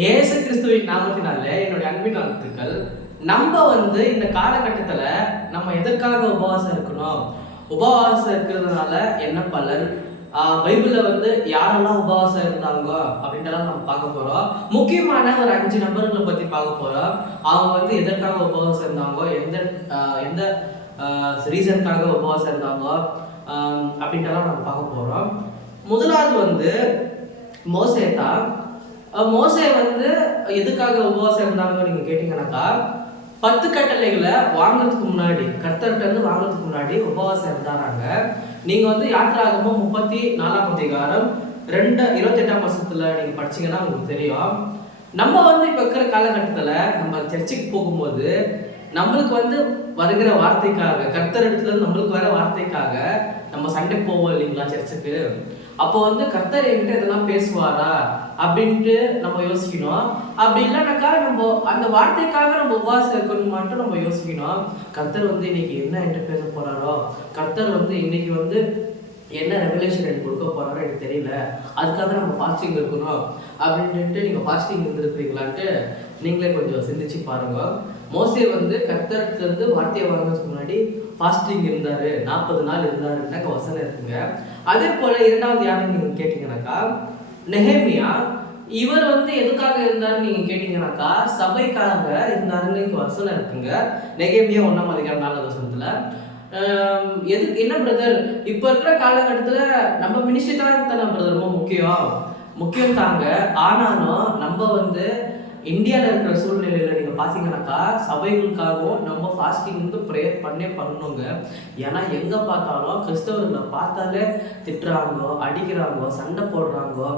இயேசு கிறிஸ்துவின் நாமத்தினால என்னுடைய அன்பின் வாழ்த்துக்கள். நம்ம வந்து இந்த காலகட்டத்தில் நம்ம எதற்காக உபவாசம் இருக்கணும்? உபவாசம் இருக்கிறதுனால என்ன பலன்? பைபிளில் வந்து யாரெல்லாம் உபவாசம் இருந்தாங்க அப்படின்றலாம் நம்ம பார்க்க போகிறோம் முக்கியமான ஒரு அஞ்சு நபர்களை பற்றி பார்க்க போகிறோம் அவங்க வந்து எதற்காக உபவாசம் இருந்தாங்க எந்த எந்த ரீசனுக்காக உபவாசம் இருந்தாங்க அப்படின்றலாம் நம்ம பார்க்க போகிறோம் முதலாவது வந்து மோசே தான் மோசை வந்து எதுக்காக உபவாசம் இருந்தாங்க நீங்க கேட்டீங்கன்னாக்கா பத்து கட்டளைகளை வாங்குறதுக்கு முன்னாடி கர்த்தர்கிட்ட இருந்து வாங்குறதுக்கு முன்னாடி உபவாசம் இருந்தாராங்க. நீங்க வந்து யாத்திராகமும் முப்பத்தி நாலாம் அதிகாரம் ரெண்டு இருபத்தெட்டாம் வருஷத்துல நீங்க படிச்சீங்கன்னா உங்களுக்கு தெரியும். நம்ம வந்து இப்ப இருக்கிற காலகட்டத்துல நம்ம சர்ச்சுக்கு போகும்போது நம்மளுக்கு வந்து வருகிற வார்த்தைக்காக கர்த்தர் இடத்துல இருந்து நம்மளுக்கு வர வார்த்தைக்காக நம்ம சண்டை போவோம் இல்லைங்களா சர்ச்சுக்கு? அப்போ வந்து கர்த்தர் என்கிட்ட இதெல்லாம் பேசுவாரா? அப்படின்ட்டு நம்ம யோசிக்கணும். அப்படி இல்லைனாக்கா நம்ம அந்த வார்த்தைக்காக நம்ம உபவாசம் இருக்கணும் மட்டும் நம்ம யோசிக்கணும். கர்த்தர் வந்து இன்னைக்கு என்ன என்கிட்ட பேச போறாரோ? கர்த்தர் வந்து இன்னைக்கு வந்து என்ன ரெவலேஷன் எனக்கு கொடுக்க போறாரோ எனக்கு தெரியல. அதுக்காக நம்ம ஃபாஸ்டிங் இருக்கணும் அப்படின்ட்டு நீங்க ஃபாஸ்டிங் இருந்திருக்கிறீங்களான்ட்டு நீங்களே கொஞ்சம் சிந்திச்சு பாருங்க. மோஸ்ட்லி வந்து கர்த்தர்கிட்ட இருந்து வார்த்தையை வாங்கிறதுக்கு முன்னாடி ஃபாஸ்டிங் இருந்தாரு. நாற்பது நாள் இருந்தாருன்னாக்க வசனம் இருக்குங்க. அதே போல இரண்டாவது யாருன்னு நீங்க கேட்டீங்கன்னாக்கா நெஹேமியா இவர் வந்து எதுக்காக இருந்தாருன்னு நீங்க கேட்டீங்கன்னாக்கா சபைக்காக இருந்தாருன்னு வசனம் இருக்குங்க. நெகேமியா ஒன்னாம் அதிகாரம் நாலாவது வசனத்துல எதுக்கு என்ன பிரதர் இப்ப இருக்கிற காலகட்டத்துல நம்ம மினிஸ்ட்ரி தான் தானே பிரதர் ரொம்ப முக்கியம். முக்கியம் தாங்க. ஆனாலும் நம்ம வந்து இந்தியாவில் இருக்கிற சூழ்நிலையில் நீங்கள் பார்த்தீங்கன்னாக்கா சபைகளுக்காகவும் நம்ம ஃபாஸ்டிங் வந்து ப்ரேயர் பண்ணே பண்ணணுங்க. ஏன்னா எங்கே பார்த்தாலும் கிறிஸ்தவர்களை பார்த்தாலே திட்டுறாங்கோ அடிக்கிறாங்கோ சண்டை போடுறாங்கோ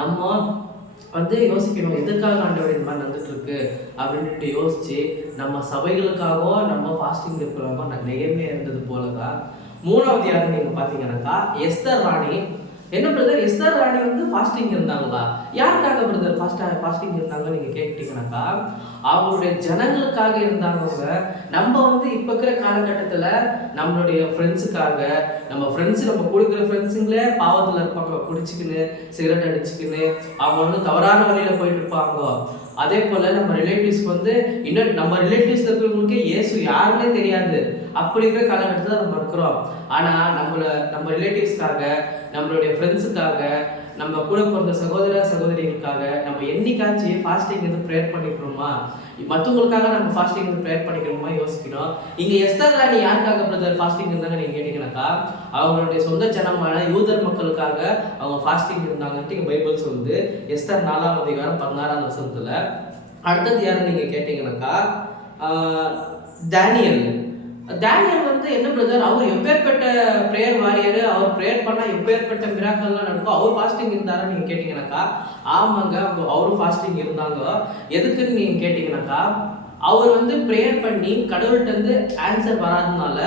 நம்ம வந்து யோசிக்கணும் எதுக்காக ஆண்டவர் இந்த மாதிரி நடந்துட்டு இருக்கு அப்படின்ட்டு யோசிச்சு நம்ம சபைகளுக்காகவும் நம்ம ஃபாஸ்டிங் இருக்கிறவங்க நெகமே இருந்தது போலதான் மூணாவது யாரு நீங்க பாத்தீங்கன்னாக்கா எஸ்தர் ராணி என்ன பிரதர் எஸ்தர் ராணி வந்து ஃபாஸ்டிங் இருந்தாங்களா? யாருக்காக பிரதர் ஃபாஸ்டா ஃபாஸ்டிங் இருந்தாங்க நீங்க கேட்டீங்கன்னாக்கா அவங்களுடைய ஜனங்களுக்காக இருந்தாங்க நம்ம வந்து இப்ப இருக்கிற காலகட்டத்துல நம்மளுடைய ஃப்ரெண்ட்ஸுக்காக நம்ம ஃப்ரெண்ட்ஸ் நம்ம கொடுக்குற ஃப்ரெண்ட்ஸுங்களே பாவத்துல இருப்பாங்க. குடிச்சுக்கின்னு சிகரெட் அடிச்சுக்கின்னு அவங்க வந்து தவறான வழியில போயிட்டு இருப்பாங்க. அதே போல நம்ம ரிலேட்டிவ்ஸ் வந்து இன்னும் நம்ம ரிலேட்டிவ்ஸ் இருக்கிறவங்களுக்கே இயேசு யாருன்னே தெரியாது. அப்படி இருக்கிற காலகட்டத்தில் நம்ம இருக்கிறோம். ஆனால் நம்மள நம்ம ரிலேட்டிவ்ஸ்க்காக நம்மளுடைய ஃப்ரெண்ட்ஸுக்காக நம்ம கூட பிறந்த சகோதர சகோதரிகளுக்காக நம்ம என்னைக்காச்சும் ஃபாஸ்டிங் வந்து ப்ரேயர் பண்ணிக்கிறோமா? மற்றவங்களுக்காக நம்ம ஃபாஸ்டிங் வந்து ப்ரேயர் பண்ணிக்கிறோமா யோசிக்கிறோம். இங்க எஸ்தர் ராணி யாருக்காக பிரதர் ஃபாஸ்டிங் இருந்தாங்க நீங்க கேட்டீங்கன்னாக்கா அவங்களுடைய சொந்த ஜனமான யூதர் மக்களுக்காக அவங்க ஃபாஸ்டிங் இருந்தாங்கன்ட்டு பைபிள்ஸ் பைபிள் சொல்லுது. எஸ்தர் நாலாம் அதிகாரம் பதினாறாம் வருஷத்துல அடுத்தது யாருன்னு நீங்க கேட்டீங்கன்னாக்கா டேனியல். டேனியல் வந்து என்ன பிரதர்? அவர் எப்பேற்பட்ட ப்ரேயர் வாரியர் அவர் ப்ரேயர் பண்ணா எப்பேற்பட்ட மிராக்கள்லாம் நடக்கும் அவர் ஃபாஸ்டிங் இருந்தாரா நீங்க கேட்டீங்கன்னாக்கா? ஆமாங்க அவங்க அவரும் ஃபாஸ்டிங் இருந்தாங்க. எதுக்குன்னு நீங்க கேட்டீங்கன்னாக்கா அவர் வந்து ப்ரேயர் பண்ணி கடவுள்கிட்ட இருந்து ஆன்சர் வராதனால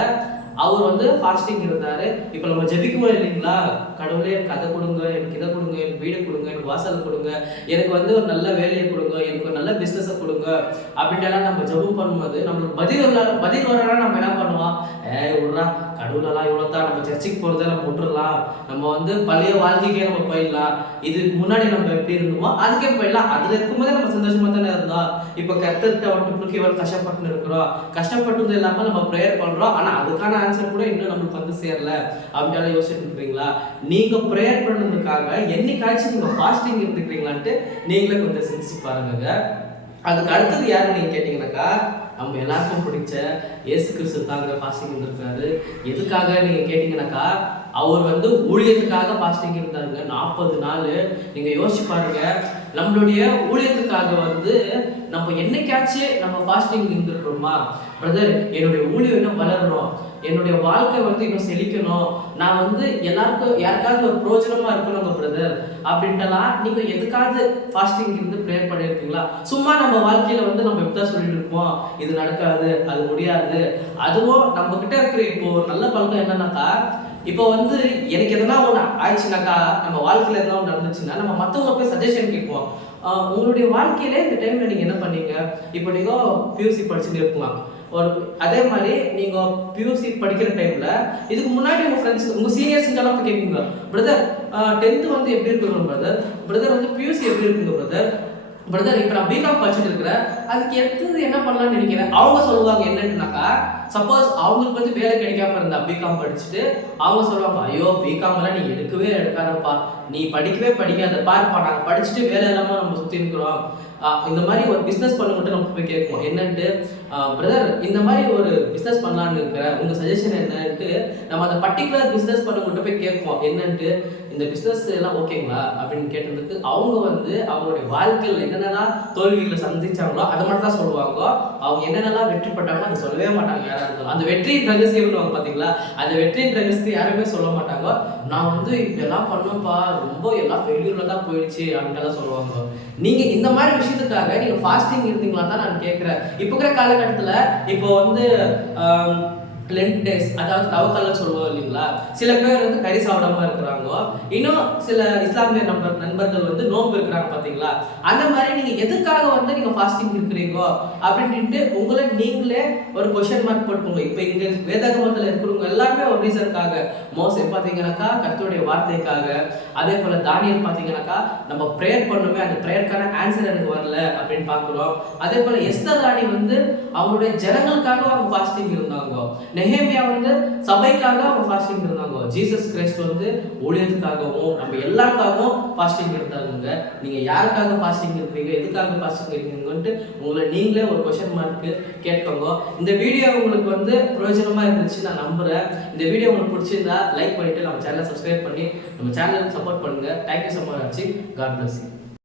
அவர் வந்து ஃபாஸ்டிங் இருந்தார். இப்போ நம்ம ஜெபிக்குவோம் இல்லைங்களா? கடவுளே எனக்கு அதை கொடுங்க எனக்கு இதை கொடுங்க எனக்கு வீடு கொடுங்க எனக்கு வாசல் கொடுங்க எனக்கு வந்து ஒரு நல்ல வேலையை கொடுங்க எனக்கு ஒரு நல்ல பிஸ்னஸை கொடுங்க அப்படின்ட்டுலாம் நம்ம ஜெபம் பண்ணும்போது நம்மளுக்கு பதில் வரல பதில் வரலாம் நம்ம என்ன பண்ணுவோம்? ஏய் விட்றா கடவுளெல்லாம் இவ்வளோ தான் நம்ம சர்ச்சுக்கு போகிறத நம்ம விட்டுறலாம். நம்ம வந்து பழைய வாழ்க்கைக்கே நம்ம போயிடலாம். இதுக்கு முன்னாடி நம்ம எப்படி இருந்தோமோ அதுக்கே போயிடலாம். அதில் இருக்கும்போதே நம்ம சந்தோஷமா தானே இருந்தோம். இப்போ கருத்துக்கிட்ட ஒன்றுக்கு எவ்வளோ கஷ்டப்பட்டு இருக்கிறோம். கஷ்டப்பட்டது இல்லாமல் நம்ம ப்ரேயர் பண்ணுறோம் ஆனால் அதுக்கான ஆன்சர் கூட இன்னும் நம்மளுக்கு வந்து சேரல. அப்படின்னால யோசிச்சுட்டு இருக்கிறீங்களா நீங்கள் ப்ரேயர் பண்ணதுக்காக என்னைக்காச்சும் நீங்கள் ஃபாஸ்டிங் இருந்துக்கிறீங்களான்ட்டு நீங்களே கொஞ்சம் சிந்திச்சு பாருங்க அதுக்கு அடுத்தது யாரு நீங்கள் கேட்டிங்கனாக்கா நம்ம எல்லாருக்கும் பிடிச்ச இயேசு கிறிஸ்து தாங்க ஃபாஸ்டிங் இருந்திருக்காரு. எதுக்காக நீங்க கேட்டீங்கன்னாக்கா அவர் வந்து ஊழியத்துக்காக பாஸ்டிங் இருந்தாருங்க. நாற்பது நாள். நீங்க யோசிச்சு பாருங்க. நம்மளுடைய ஊழியத்துக்காக வந்து நம்ம என்னைக்காச்சும் நம்ம ஃபாஸ்டிங் இருந்திருக்கிறோமா? பிரதர் என்னுடைய ஊழியம் இன்னும் வளரணும். என்னுடைய வாழ்க்கை வந்து இன்னும் செழிக்கணும். நான் வந்து எல்லாருக்கும் யாருக்காவது ஒரு பிரோஜனமா இருக்கணுங்க பிரதர் அப்படின்ட்டுலாம் நீங்க எதுக்காவது ஃபாஸ்டிங் இருந்து ப்ரேயர் பண்ணியிருக்கீங்களா சும்மா நம்ம வாழ்க்கையில வந்து நம்ம இப்படிதான் சொல்லிட்டு இருப்போம். இது நடக்காது அது முடியாது. அதுவும் நம்ம கிட்ட இருக்கிற இப்போ ஒரு நல்ல பழக்கம் என்னன்னாக்கா இப்போ வந்து எனக்கு எதனா ஒன்று ஆயிடுச்சுனாக்கா நம்ம வாழ்க்கையில எதனா ஒன்று நடந்துச்சுன்னா நம்ம மற்றவங்க போய் சஜஷன் கேட்போம். உங்களுடைய வாழ்க்கையில இந்த டைம்ல நீங்க என்ன பண்ணீங்க? இப்போ நீங்க பியூசி படிச்சுட்டு இருக்கலாம். ஒரு அதே மாதிரி நீங்க பியூசி படிக்கிற டைம்ல இதுக்கு முன்னாடி உங்க ஃப்ரெண்ட்ஸ் உங்க சீனியர்ஸுங்கெல்லாம் போய் கேட்பீங்க பிரதர் டென்த் வந்து எப்படி இருக்குங்க பிரதர் பிரதர் வந்து பியூசி எப்படி இருக்குங்க பிரதர் பிரதர் இப்போ நான் பிகாம் படிச்சுட்டு இருக்கிறேன். அதுக்கு எடுத்தது என்ன பண்ணலாம்னு நினைக்கிறேன்? அவங்க சொல்லுவாங்க என்னன்னாக்கா சப்போஸ் அவங்களுக்கு வந்து வேலை கிடைக்காம இருந்தா பிகாம் படிச்சுட்டு அவங்க சொல்லுவாங்க ஐயோ பிகாம் எல்லாம் நீ எடுக்கவே எடுக்காதப்பா. நீ படிக்கவே படிக்காத. பாருப்பா நாங்கள் படிச்சுட்டு வேலை இல்லாம நம்ம சுற்றி இருக்கிறோம். இந்த மாதிரி ஒரு பிஸ்னஸ் பண்ண மட்டும் நம்ம போய் கேட்போம். என்னன்ட்டு பிரதர் இந்த மாதிரி ஒரு பிஸ்னஸ் பண்ணலான்னு இருக்கிற உங்கள் சஜஷன் என்னன்ட்டு நம்ம அந்த பர்டிகுலர் பிஸ்னஸ் பண்ண மட்டும் போய் கேட்போம். என்னன்ட்டு இந்த பிஸ்னஸ் எல்லாம் ஓகேங்களா அப்படின்னு கேட்டதுக்கு அவங்க வந்து அவங்களுடைய வாழ்க்கையில் என்னென்னலாம் தோல்விகளை சந்திச்சாங்களோ அதை மட்டும் தான் சொல்லுவாங்க. அவங்க என்னென்னலாம் வெற்றி பட்டாங்களோ அதை சொல்லவே மாட்டாங்க யாராக இருந்தாலும். அந்த வெற்றியின் ரகசியம்னு பார்த்தீங்களா அந்த வெற்றியின் ரகசியத்தை யாருமே சொல்ல மாட்டாங்க. நான் வந்து இப்படியெல்லாம் பண்ணப்பா ரொம்ப எல்லாம் ஃபெயிலியூரில் தான் போயிடுச்சு அப்படின்லாம் சொல்லுவாங்க. நீங்கள் இந்த மாதிரி விஷயத்துக்காக நீங்கள் ஃபாஸ்டிங் இருந்தீங்களா தான் நான் கேட்குறேன் இப்போ இருக்கிற காலகட்டத்தில் இப்போ வந்து லென்ட் டேஸ் அதாவது தவக்கல்னு சொல்லுவோம் இல்லைங்களா? சில பேர் வந்து கறி சாப்பிடாம இருக்கிறாங்க. இன்னும் சில இஸ்லாமிய நண்பர் நண்பர்கள் வந்து நோன்பு இருக்கிறாங்க பாத்தீங்களா? அந்த மாதிரி நீங்க எதுக்காக வந்து நீங்க ஃபாஸ்டிங் இருக்கிறீங்கோ? அப்படின்ட்டு உங்களை நீங்களே ஒரு கொஷன் மார்க் போட்டுக்கோங்க. இப்போ இங்க வேதகம் எல்லாருமே மோசை பார்த்தீங்கன்னாக்கா கர்த்தருடைய வார்த்தைக்காக அதே போல தானியல் பார்த்தீங்கன்னாக்கா நம்ம ப்ரேயர் பண்ணுமே அந்த ப்ரேயருக்கான ஆன்சர் எனக்கு வரல அப்படின்னு பார்க்குறோம். அதே போல எஸ்தர் ராணி வந்து அவங்களுடைய ஜனங்களுக்காக அவங்க ஃபாஸ்டிங் இருந்தாங்க. நெஹேமியா வந்து சபைக்காக அவங்க ஃபாஸ்டிங் இருந்தாங்க. ஜீசஸ் கிரைஸ்ட் வந்து ஊழியத்துக்காகவும் நம்ம எல்லாருக்காகவும் ஃபாஸ்டிங் இருந்தாங்க நீங்க யாருக்காக ஃபாஸ்டிங் இருப்பீங்க எதுக்காக ஃபாஸ்டிங் இருக்கீங்கன்ட்டு உங்களை நீங்களே ஒரு கொஷன் மார்க் கேட்கோங்க இந்த வீடியோ உங்களுக்கு வந்து பிரயோஜனமா இருந்துச்சு நான் நம்புறேன். இந்த வீடியோ உங்களுக்கு பிடிச்சிருந்தா லைக் பண்ணிட்டு நம்ம சேனலை சப்ஸ்கிரைப் பண்ணி நம்ம சேனலுக்கு சப்போர்ட் பண்ணுங்க. Thank you so much God bless